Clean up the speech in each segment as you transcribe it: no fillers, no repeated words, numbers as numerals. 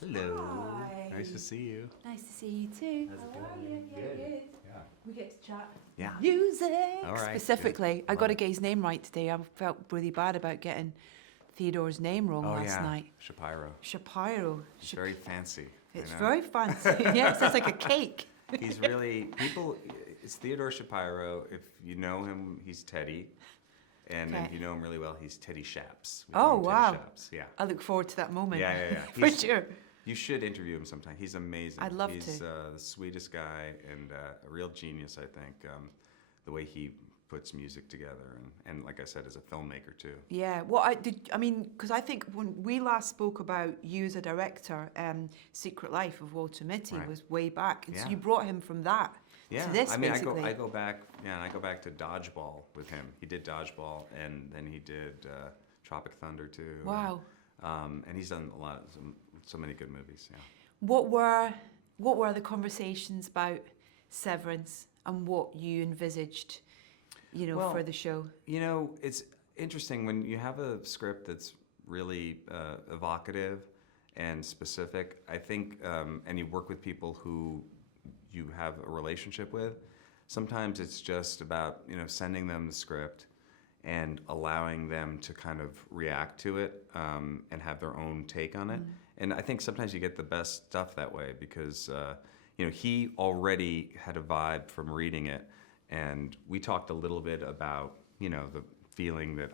Hello. Hi. Nice to see you. Nice to see you too. How's it How are going? you? Yeah, good. Yeah. We get to chat. Yeah. Music. All right, Specifically, good. I got Love to it. get his name right today. I felt really bad about getting Theodore's name wrong Oh last yeah. night. Shapiro. Shapiro. It's very fancy. It's I know. very fancy. Yeah, it sounds like a cake. He's really people. It's Theodore Shapiro. If you know him, he's Teddy, and Okay. if you know him really well, he's Teddy Shaps. We Oh, call him wow. Teddy Shaps. Yeah. I look forward to that moment. Yeah. For He's- sure. You should interview him sometime. He's amazing. I'd love he's to. The sweetest guy and a real genius, I think. The way he puts music together, and like I said, as a filmmaker too. Yeah, well, I mean, because I think when we last spoke about you as a director, Secret Life of Walter Mitty Right. was way back, and so Yeah. you brought him from that Yeah, to this, I mean, basically. I go back. Yeah, and I go back to Dodgeball with him. He did Dodgeball, and then he did Tropic Thunder too. Wow. And he's done a lot, so many good movies. Yeah. What were the conversations about Severance and what you envisaged, Well, for the show? You know, it's interesting when you have a script that's really evocative and specific. I think, and you work with people who you have a relationship with. Sometimes it's just about sending them the script and allowing them to kind of react to it and have their own take on it. And I think sometimes you get the best stuff that way because he already had a vibe from reading it, and we talked a little bit about the feeling the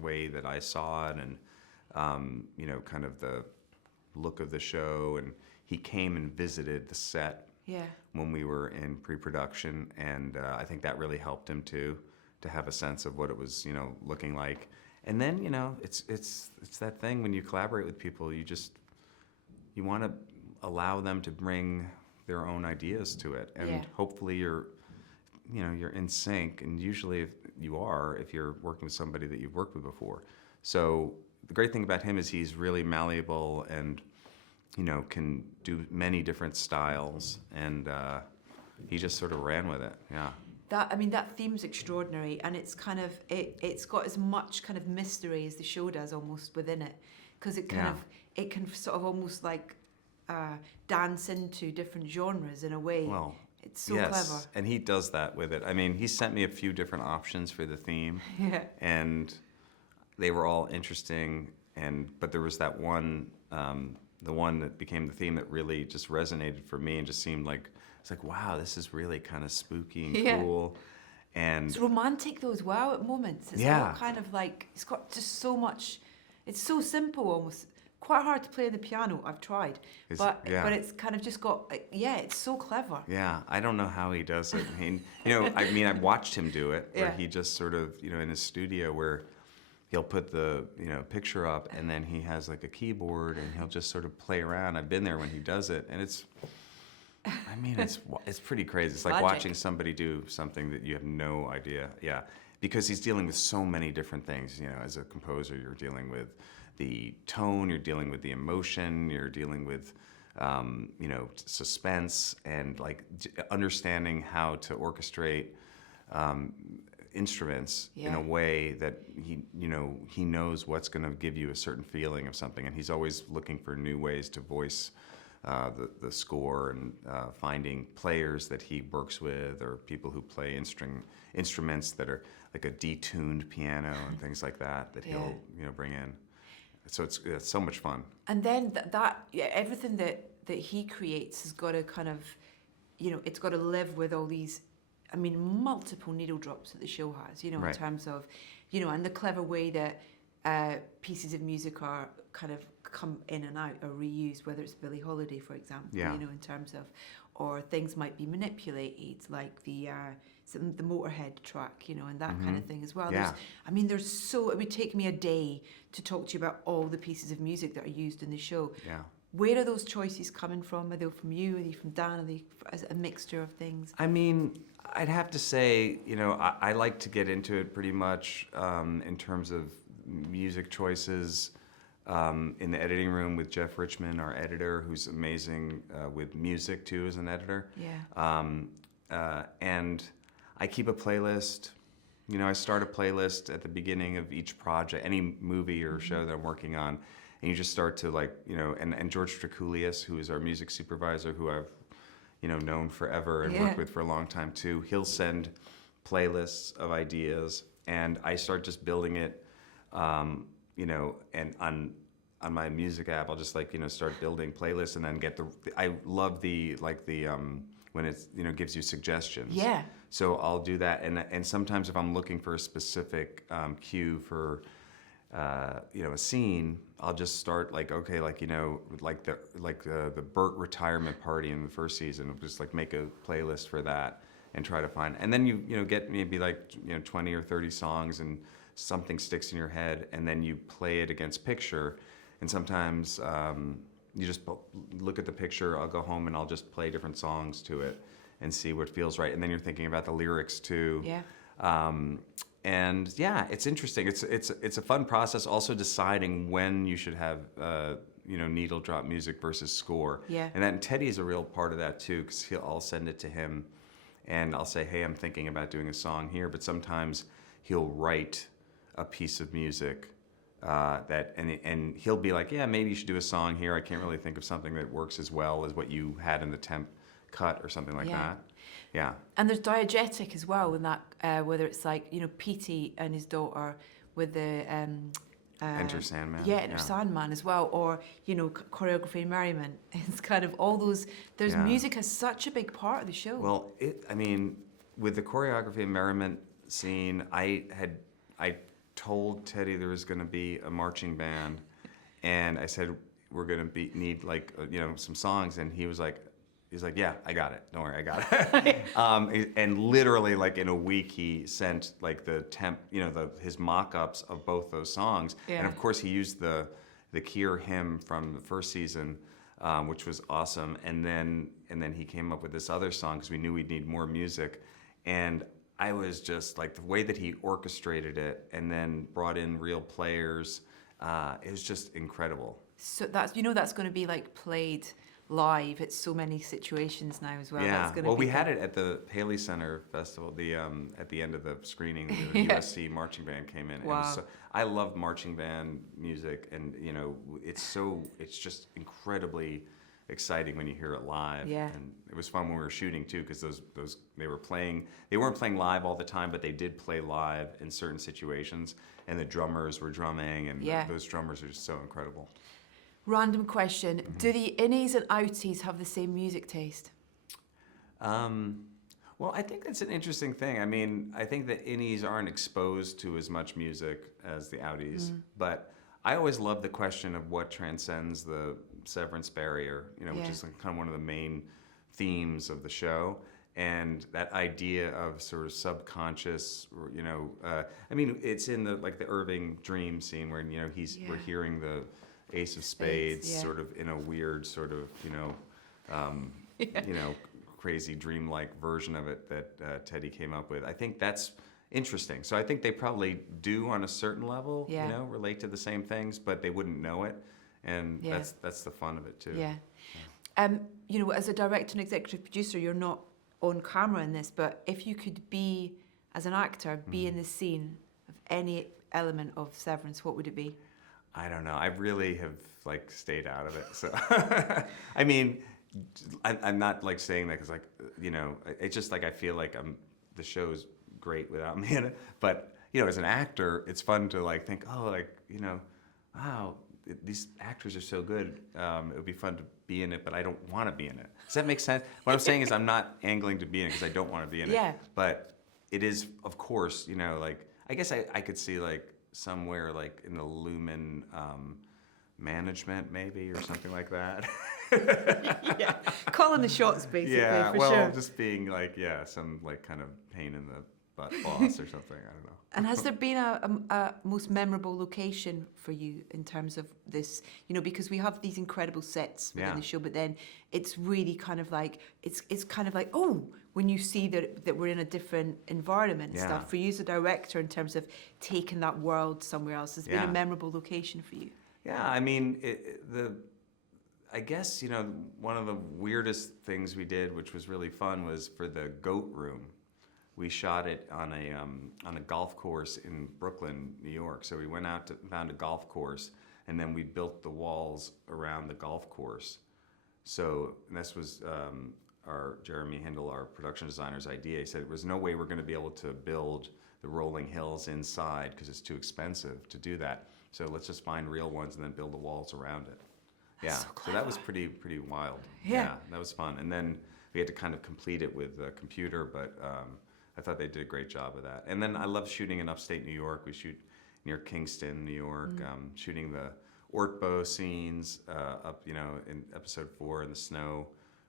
way that I saw it, and kind of the look of the show. And he came and visited the set Yeah. when we were in pre-production, and I think that really helped him too, to have a sense of what it was, looking like. And then, it's that thing when you collaborate with people, you want to allow them to bring their own ideas to it, and Yeah. hopefully you're in sync. And usually, if you are, if you're working with somebody that you've worked with before. So the great thing about him is he's really malleable and can do many different styles, and he just sort of ran with it. Yeah. That theme's extraordinary, and it's kind of it's got as much kind of mystery as the show does almost within it, because it can sort of almost like dance into different genres in a way. Well, It's so yes, clever. and he does that with it. I mean, he sent me a few different options for the theme, Yeah. and they were all interesting. But there was that one, the one that became the theme that really just resonated for me, and just seemed like it's like, wow, this is really kind of spooky and Yeah. cool. And It's romantic though as well at moments. It's Yeah. all kind of like it's got just so much. It's so simple almost. Quite hard to play the piano. I've tried, but it's kind of just got It's so clever. yeah, I don't know how he does it. I mean, I've watched him do it, where Yeah. he just sort of, in his studio, where he'll put the, picture up, and then he has like a keyboard, and he'll just sort of play around. I've been there when he does it, and it's pretty crazy. It's like Magic. watching somebody do something that you have no idea. Yeah, because he's dealing with so many different things. As a composer, you're dealing with the tone, you're dealing with the emotion, you're dealing with suspense, and like understanding how to orchestrate instruments in Yeah. a way that he knows what's going to give you a certain feeling of something, and he's always looking for new ways to voice the score, and finding players that he works with, or people who play instruments that are like a detuned piano and things like that he'll bring in. So it's so much fun. And then everything that he creates has got to kind of, it's got to live with all these, multiple needle drops that the show has, in Right. terms of, and the clever way that pieces of music are kind of come in and out or reused, whether it's Billie Holiday, for example, Yeah. in terms of, or things might be manipulated, like the Motorhead track, and that kind of thing as well. Yeah. It would take me a day to talk to you about all the pieces of music that are used in the show. Yeah. Where are those choices coming from? Are they from you? Are they from Dan? Are they a mixture of things? I mean, I'd have to say, I like to get into it pretty much in terms of music choices in the editing room with Jeff Richman, our editor, who's amazing with music too as an editor. Yeah. And I keep a playlist. I start a playlist at the beginning of each project, any movie or show that I'm working on. and you just start to like, and George Trikulius, who is our music supervisor, who I've, known forever and worked with for a long time too. He'll send playlists of ideas, and I start just building it, and on my music app, I'll just like, start building playlists and then get I love when it's, gives you suggestions. Yeah. So I'll do that. And sometimes if I'm looking for a specific cue for, a scene, I'll just start like, okay, like, the Burt retirement party in the first season, I'll just like make a playlist for that and try to find, and then you get maybe like, 20 or 30 songs and something sticks in your head, and then you play it against picture. And sometimes you just look at the picture, I'll go home and I'll just play different songs to it and see what feels right. And then you're thinking about the lyrics too. Yeah. And yeah, it's interesting. It's a fun process. Also deciding when you should have needle drop music versus score. Yeah. And then Teddy's a real part of that too, because I'll send it to him, and I'll say, hey, I'm thinking about doing a song here. But sometimes he'll write a piece of music and he'll be like, yeah, maybe you should do a song here. I can't really think of something that works as well as what you had in the temp cut or something like that. Yeah. And there's diegetic as well in that, whether it's like, Petey and his daughter with the... Enter Sandman. Yeah, Enter Sandman as well, or, choreography and merriment. It's kind of all those... Music has such a big part of the show. Well, with the choreography and merriment scene, I told Teddy there was going to be a marching band, and I said we're going to need like some songs, and he's like, yeah, I got it. Don't worry, I got it. And literally, like in a week, he sent like the his mock-ups of both those songs, and of course he used the Kier hymn from the first season, which was awesome, and then he came up with this other song because we knew we'd need more music, and I was just like the way that he orchestrated it and then brought in real players. It was just incredible. So that's going to be like played live at so many situations now as well. Yeah. That's Well, we had it at the Haley Center Festival. At the end of the screening, the USC marching band came in. Wow. I love marching band music, and it's just incredibly exciting when you hear it live. Yeah. And it was fun when we were shooting too, because they weren't playing live all the time, but they did play live in certain situations, and the drummers were drumming, and those drummers are just so incredible. Random question. Mm-hmm. Do the innies and outies have the same music taste? Well, I think that's an interesting thing. I mean, I think the innies aren't exposed to as much music as the outies, but I always love the question of what transcends the Severance barrier, which is kind of one of the main themes of the show. And that idea of sort of subconscious, I mean, it's in the Irving dream scene where, we're hearing the Ace of Spades sort of in a weird sort of, crazy dreamlike version of it that Teddy came up with. I think that's interesting. So I think they probably do on a certain level, relate to the same things, but they wouldn't know it. And that's the fun of it too. Yeah. As a director and executive producer, you're not on camera in this, but if you could be, as an actor, be in the scene of any element of Severance, what would it be? I don't know. I really have stayed out of it. So, I mean, I'm not saying that because it's just I feel like the show's great without me in it. But as an actor, it's fun to think, wow, these actors are so good. It would be fun to be in it, but I don't want to be in it. Does that make sense? What I'm saying is I'm not angling to be in it because I don't want to be in it. But it is, of course, I guess I could see somewhere in the Lumen management maybe or something like that. Calling the shots basically. Sure. Just being some kind of pain in the butt boss or something. I don't know. And has there been a most memorable location for you in terms of this? Because we have these incredible sets within the show, but then it's really kind of it's kind of when you see that we're in a different environment and stuff. For you as a director, in terms of taking that world somewhere else, has been a memorable location for you? Yeah, I mean, I guess one of the weirdest things we did, which was really fun, was for the Goat Room. We shot it on a golf course in Brooklyn, New York. So we went out found a golf course and then we built the walls around the golf course. So and this was our Jeremy Hindle, our production designer's idea. He said there was no way we're going to be able to build the rolling hills inside because it's too expensive to do that. So let's just find real ones and then build the walls around it. That's So that was pretty wild. Yeah. That was fun. And then we had to kind of complete it with a computer, but I thought they did a great job of that. And then I love shooting in upstate New York. We shoot near Kingston, New York, shooting the Ortbo scenes up, in episode 4 in the snow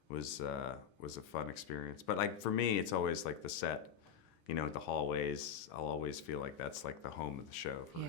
was a fun experience. But for me, it's always like the set, the hallways. I'll always feel like that's like the home of the show. Yeah.